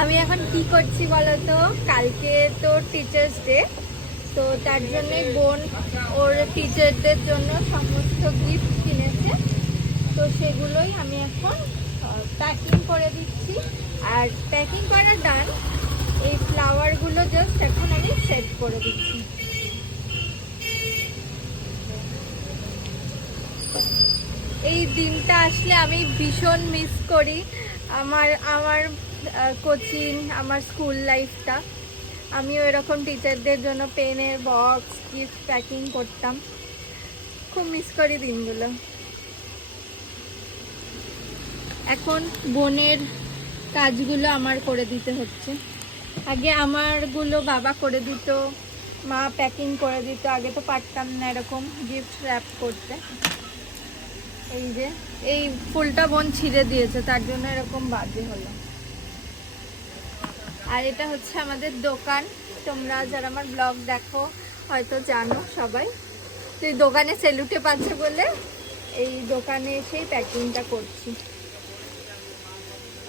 আমি এখন কি করছি বলতো, কালকে তো টিচার্স ডে, তো তার জন্য বোন ওর টিচারদের জন্য সমস্ত গিফট কিনেছে। তো সেগুলোই আমি এখন প্যাকিং করে দিচ্ছি। আর প্যাকিং করা ডান, এই ফ্লাওয়ারগুলো জাস্ট এখন আমি সেট করে দিচ্ছি। এই দিনটা আসলে আমি ভীষণ মিস করি আমার আমার কোচিং, আমার স্কুল লাইফটা। আমিও এরকম টিচারদের জন্য পেনের বক্স, গিফট প্যাকিং করতাম। খুব মিস করি দিনগুলো। এখন বোনের কাজগুলো আমার করে দিতে হচ্ছে। আগে আমারগুলো বাবা করে দিত, মা প্যাকিং করে দিত। আগে তো পারতাম না এরকম গিফট র্যাপ করতে। এই যে এই ফুলটা বোন ছিঁড়ে দিয়েছে, তার জন্য এরকম বাজে হলো। আর এটা হচ্ছে আমাদের দোকান। তোমরা যারা আমার ব্লগ দেখো হয়তো জানো সবাই। তো এই দোকানে সেলুটে পাচ্ছে বলে এই দোকানে এসেই প্যাকিংটা করছি।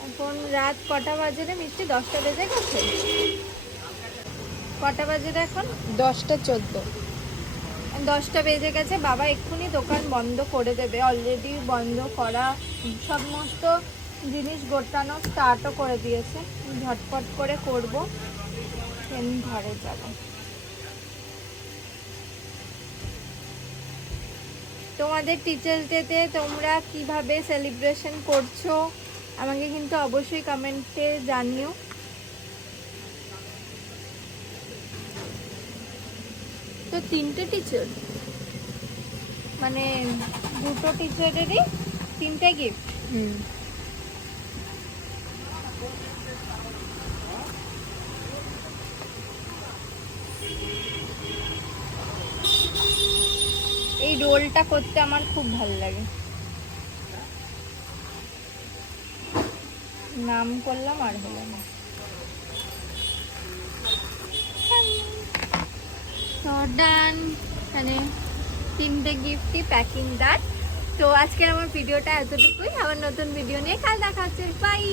এখন রাত কটা বাজে রে মিষ্টি? 10টা বেজে গেছে। কটা বাজে রে এখন? 10টা 14। 10টা বেজে গেছে। বাবা এক্ষুনি দোকান বন্ধ করে দেবে। অলরেডি বন্ধ করা, সমস্ত জিনিস গোটানো স্টার্টও করে দিয়েছে। ঝটপট করে করব, ট্রেন ঘরে যাব। তোমাদের টিচার্স ডেতে তোমরা কিভাবে সেলিব্রেশন করছো আমাকে কিন্তু অবশ্যই কমেন্টে জানিও। তো 3টে টিচার, মানে 2টো টিচারেরই 3টে গিফট। এই রোলটা করতে আমার খুব ভালো লাগে। নাম করলাম আর হলো না। ডান, মানে 3টে গিফটই প্যাকিং ডান। তো আজকের আমার ভিডিওটা এতটুকুই। আবার নতুন ভিডিও নিয়ে কাল দেখা হচ্ছে। বাই।